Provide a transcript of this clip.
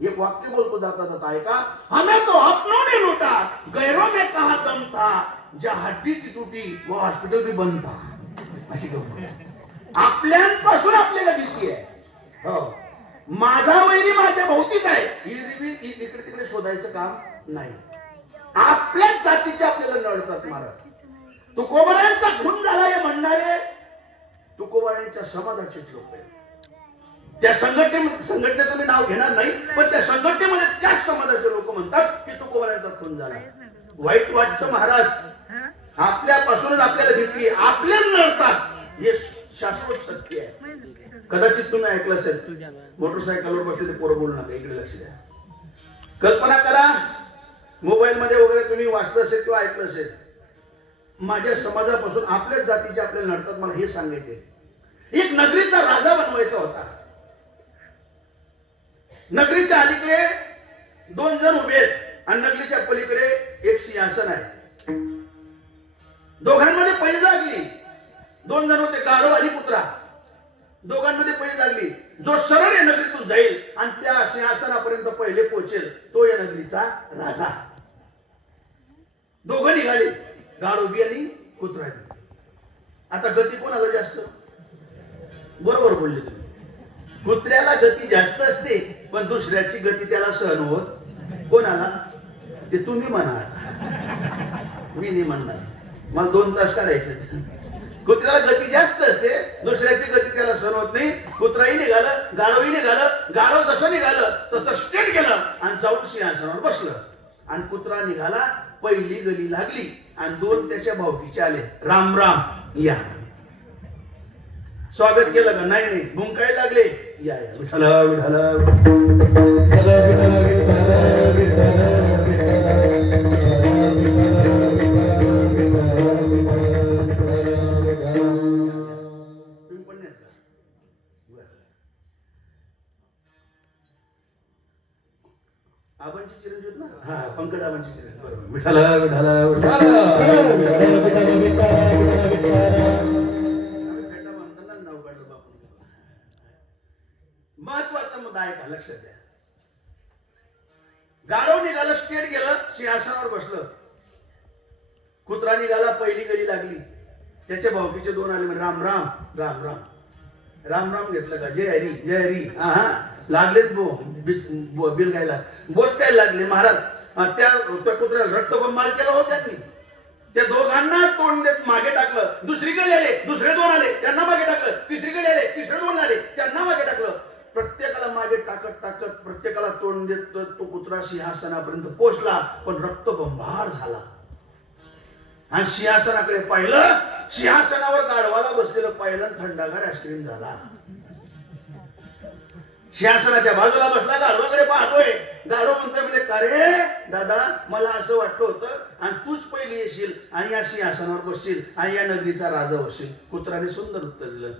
एक वाक्य बोलतो जाता जाता ऐका, हमें तो अपनों ने लूटा, गैरों में कहा दम था, ज्या हड्डी ती टूटी वो हॉस्पिटल भी बंद था. अशी गंमत आपल्यापासून आपल्याला भीती आहे. हो, माझा वैरी माझ्या भोवतीच आहे. इकडे तिकडे शोधायचं काम नाही. आपल्याच जातीचे आपल्याला नडतात महाराज. तुकोबारायांचा खून झाला हे म्हणणारे तुकोबारायांच्या समाजाचे लोक आहेत. त्या संघटनेचं मी नाव घेणार नाही, पण त्या संघटनेमध्ये त्याच समाजाचे लोक म्हणतात की तुकोबारायांचा खून झाला. वाईट वाटतं महाराज. आपल्यापासूनच आपल्याला भीती, आपल्याला नडतात, हे शाश्वत सत्य आहे. कदाचित तुम्ही ऐकलं असेल, मोटरसायकलवर बसलेले पोरं बोलू नका, इकडे लक्ष द्या. कल्पना करा, मोबाईल मध्ये वगैरे तुम्ही वाचलं असेल किंवा ऐकलं असेल, माझ्या समाजापासून आपल्याच जातीचे आपल्याला नडतात. मला हे सांगायचे, एक नगरीचा राजा बनवायचा होता. नगरीच्या अलीकडे 2 जण उभे आहेत आणि नगरीच्या पलीकडे एक सिंहासन आहे. दोघांमध्ये पैज लागली. 2 जण होते, गाढव आणि कुत्रा. दोघांमध्ये पैज लागली. जो सरळ या नगरीतून जाईल आणि त्या सिंहासनापर्यंत पहिले पोहोचेल तो या नगरीचा राजा. दोघं निघाले, गाढव बी आणि कुत्रा बी. आता गती कोणाला जास्त? बरोबर बोलले तुम्ही. कुत्र्याला गती जास्त असते, पण दुसऱ्याची गती त्याला सहन होत कोणाला? ते तुम्ही म्हणाल, मी नाही म्हणणार. मला 2 तास काढायचे. कुत्र्याला गती जास्त असते, दुसऱ्याची गती त्याला सहन होत नाही. कुत्राही निघालं, गाढवही निघालं. गाढव जसं निघालं तसं स्ट्रेट गेलं आणि जाऊन सिंहासनावर बसलं. आणि कुत्रा निघाला, पहिली गली लागली आणि 2 त्याच्या भावकीचे आले, राम राम या. स्वागत केलं का? नाही नाही. भुंकायला लागले, या या विठ्ठल विठ्ठल आबांची चिरंजीव ना. हा, पंकज आबांची चिरंजीव. बरोबर. विठ्ठल महत्वाचा मुद्दा आहे का? लक्षात द्या. गाढव निघालं, स्टेट गेलं, सिंहासनावर बसलं. कुत्रा निघाला, पहिली गली लागली. त्याच्या भावकीचे 2 आले, राम राम राम राम. राम राम घेतलं का? जय हरी जय हरी. हा, लागलेच बिल गायला, बोचकायला लागले महाराज. त्या कुत्र्याला रक्तबंबाळ केला हो त्यांनी. त्या दोघांना तोंड देत मागे टाकलं. दुसरी गली आले, दुसरे 2 आले, त्यांना मागे टाकलं. तिसरी गली आले, तिसरे 2 आले, त्यांना मागे टाकलं. प्रत्येकाला मागे टाकत टाकत प्रत्येकाला तोंड देत तो कुत्रा सिंहासनापर्यंत पोहोचला, पण रक्तबंबाळ झाला. आणि सिंहासनाकडे पाहिलं, सिंहासनावर गाढवाला बसलेलं पाहिलं, थंडागार आईस्क्रीम झाला. सिंहासनाच्या बाजूला बसला, गाढवाकडे पाहतोय. गाढव म्हणतोय, म्हणजे का रे दादा, मला असं वाटलं होतं आणि तूच पहिली येशील आणि या सिंहासनावर बसशील आणि या नगरीचा राजा होशील. कुत्राने सुंदर उत्तर दिलं,